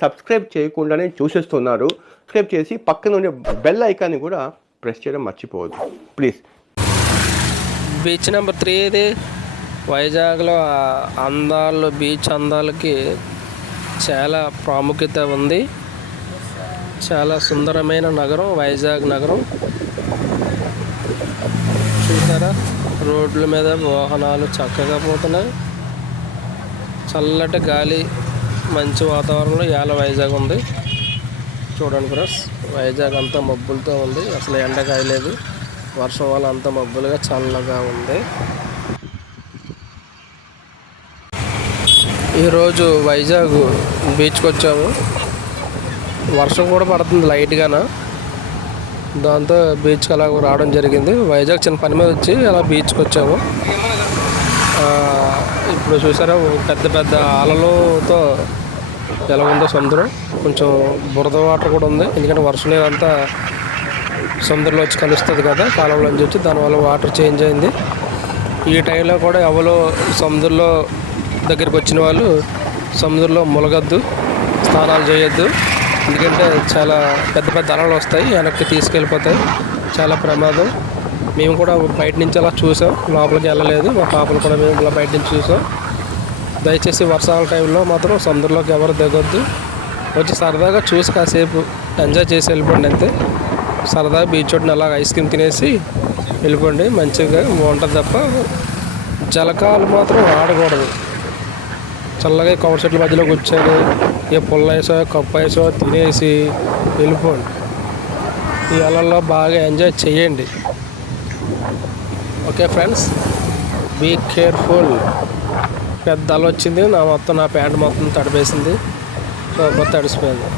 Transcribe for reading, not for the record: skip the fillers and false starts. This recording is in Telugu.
సబ్స్క్రైబ్ చేయకుండానే చూసేస్తున్నారు. సబ్స్క్రైబ్ చేసి పక్కన ఉండే బెల్ ఐకాన్ని కూడా ప్రెస్ చేయడం మర్చిపోవద్దు ప్లీజ్. బీచ్ నెంబర్ 3 ఇది. వైజాగ్లో అందాలు, బీచ్ అందాలకి చాలా ప్రాముఖ్యత ఉంది. చాలా సుందరమైన నగరం వైజాగ్ నగరం. చూసారా, రోడ్ల మీద వాహనాలు చక్కగా పోతున్నాయి. చల్లటి గాలి, మంచి వాతావరణంలో ఇవాళ వైజాగ్ ఉంది. చూడండి ఫ్రెండ్స్, వైజాగ్ అంతా మబ్బులతో ఉంది. అసలు ఎండ కాయలేదు. వర్షం వల్ల అంతా మబ్బులుగా చల్లగా ఉంది. ఈరోజు వైజాగ్ బీచ్కి వచ్చాము. వర్షం కూడా పడుతుంది లైట్గాన. దాంతో బీచ్కి అలా రావడం జరిగింది. వైజాగ్ చిన్న పని మీద వచ్చి అలా బీచ్కి వచ్చాము. ఇప్పుడు చూసారా, పెద్ద పెద్ద అలలతో ఎలా ఉందో సముద్రం. కొంచెం బురద వాటర్ కూడా ఉంది, ఎందుకంటే వర్షం నీరంతా సముద్రంలో వచ్చి కలుస్తుంది కదా, కాలంలోంచి వచ్చి. దానివల్ల వాటర్ చేంజ్ అయింది. ఈ టైంలో కూడా ఎవరో సముద్రంలో దగ్గరికి వచ్చిన వాళ్ళు సముద్రంలో ములగద్దు, స్నానాలు చేయొద్దు. ఎందుకంటే చాలా పెద్ద పెద్ద అలలు వస్తాయి, వెనక్కి తీసుకెళ్ళిపోతాయి. చాలా ప్రమాదం. మేము కూడా బయట నుంచి అలా చూసాం, లోపలికి వెళ్ళలేదు. మా పాపలు కూడా మేము ఇలా బయట నుంచి చూసాం. దయచేసి వర్షాల టైంలో మాత్రం సముద్రంలోకి ఎవరు దిగొద్దు. వచ్చి సరదాగా చూసి కాసేపు ఎంజాయ్ చేసి వెళ్ళిపోండి అంతే. సరదాగా బీచ్ ఒడ్డున అలా ఐస్ క్రీమ్ తినేసి వెళ్ళిపోండి, మంచిగా బాగుంటుంది. తప్ప జలకాలు మాత్రం ఆడకూడదు. చల్లగా కవర్ చెట్ల మధ్యలో కూర్చొని ఏ పుల్ల వేసో కప్పు వేసో తినేసి వెళ్ళిపోండి. ఈ అలల్లో బాగా ఎంజాయ్ చేయండి. Okay friends, be careful. పెద్ద అల వచ్చింది. నా ప్యాంట్ మొత్తం తడిపేసింది, కొత్త తడిసిపోయింది.